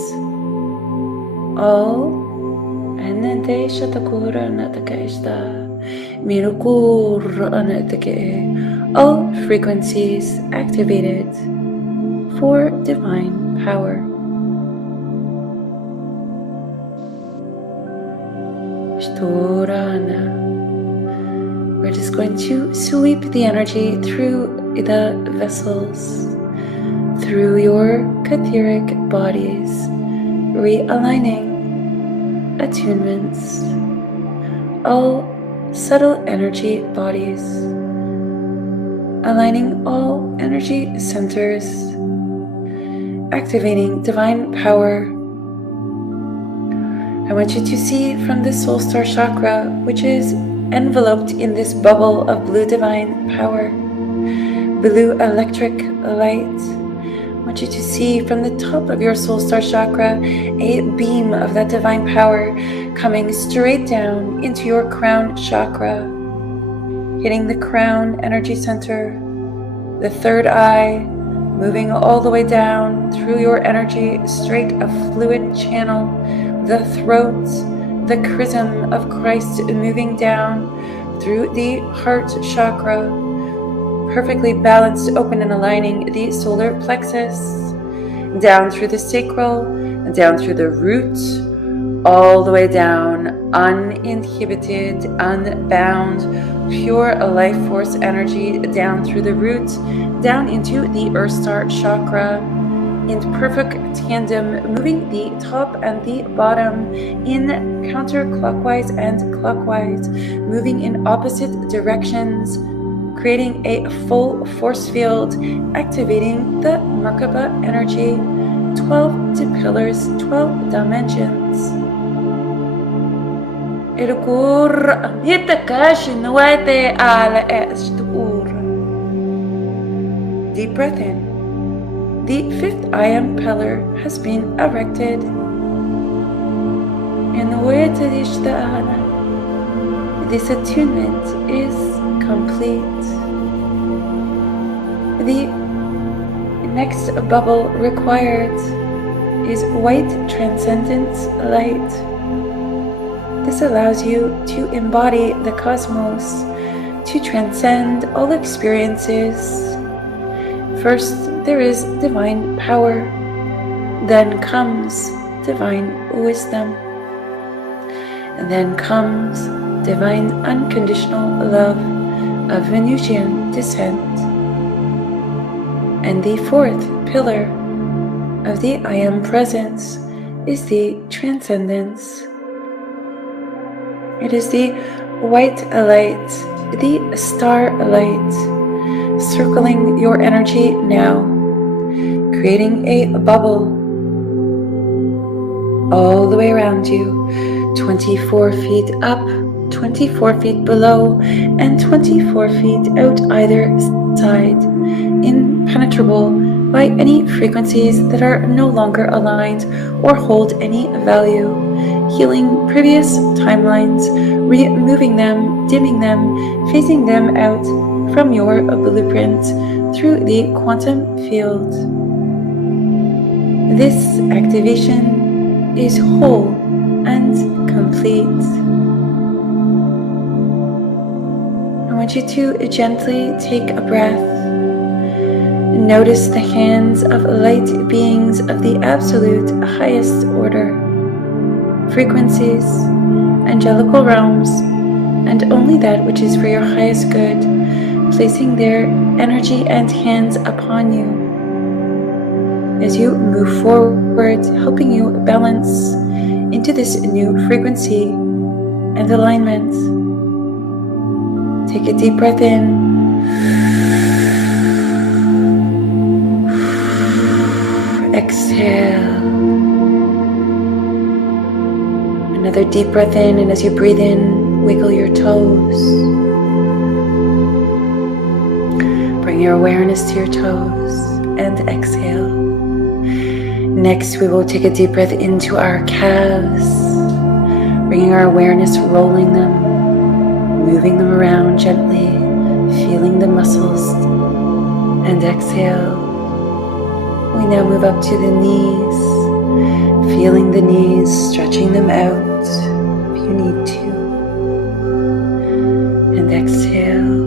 all anante shatakura natakaishta mirukura anatake, all frequencies activated for divine power. Shtorana. We're just going to sweep the energy through the vessels, through your etheric bodies, realigning attunements, all subtle energy bodies, aligning all energy centers, activating divine power. I want you to see from the soul star chakra, which is enveloped in this bubble of blue divine power, blue electric light. I want you to see from the top of your soul star chakra a beam of that divine power coming straight down into your crown chakra, hitting the crown energy center, the third eye, moving all the way down through your energy, straight a fluid channel, the throat, the chrism of Christ moving down through the heart chakra, perfectly balanced, open and aligning the solar plexus, down through the sacral, down through the root, all the way down, uninhibited, unbound, pure life force energy down through the root, down into the Earth Star chakra, in perfect tandem, moving the top and the bottom in counterclockwise and clockwise, moving in opposite directions, creating a full force field, activating the Merkaba energy, 12 pillars, 12 dimensions. Deep breath in. The fifth I am pillar has been erected. And this attunement is complete. The next bubble required is white transcendence light. This allows you to embody the cosmos, to transcend all experiences. First, there is divine power, then comes divine wisdom, and then comes divine unconditional love of Venusian descent. And the fourth pillar of the I Am Presence is the Transcendence. It is the white light, the star light, circling your energy now, creating a bubble all the way around you, 24 feet up, 24 feet below, and 24 feet out either side, impenetrable by any frequencies that are no longer aligned or hold any value, healing previous timelines, removing them, dimming them, phasing them out from your blueprint through the quantum field. This activation is whole and complete. I want you to gently take a breath. Notice the hands of light beings of the absolute highest order, frequencies, angelical realms, and only that which is for your highest good, placing their energy and hands upon you as you move forward, helping you balance into this new frequency and alignment. Take a deep breath in. Exhale. Another deep breath in, and as you breathe in, wiggle your toes. Bring your awareness to your toes and exhale. Next, we will take a deep breath into our calves, bringing our awareness, rolling them, moving them around gently, feeling the muscles, and exhale. We now move up to the knees, feeling the knees, stretching them out if you need to, and exhale.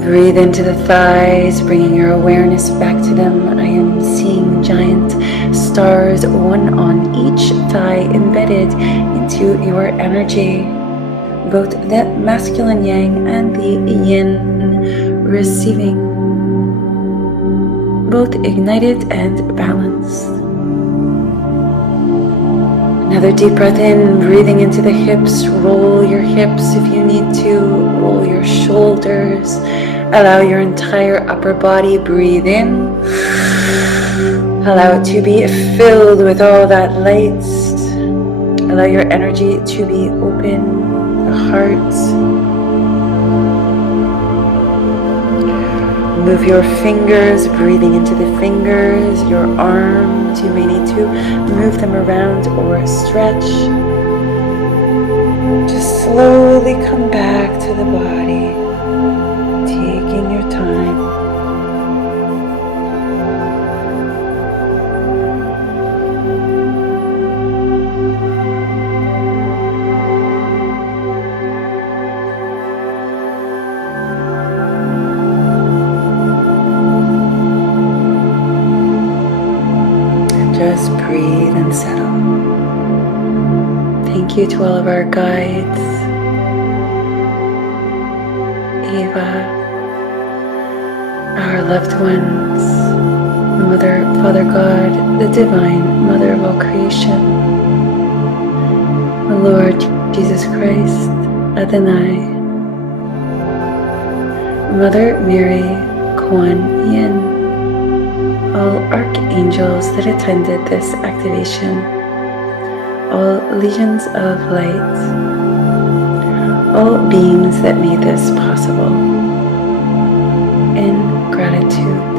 Breathe into the thighs, bringing your awareness back to them. I am seeing giant stars, one on each thigh, embedded into your energy. Both the masculine yang and the yin receiving, both ignited and balanced. Another deep breath in, breathing into the hips. Roll your hips if you need to. Roll your shoulders. Allow your entire upper body. Breathe in. Allow it to be filled with all that light. Allow your energy to be open. The heart. Move your fingers, breathing into the fingers, your arms. You may need to move them around or stretch. Just slowly come back to the body, taking your time. us breathe and settle. Thank you to all of our guides, Eva, our loved ones, Mother, Father God, the Divine Mother of all creation, the Lord Jesus Christ, Adonai, Mother Mary, Kuan Yin, all archangels that attended this activation, all legions of light, all beings that made this possible. In gratitude.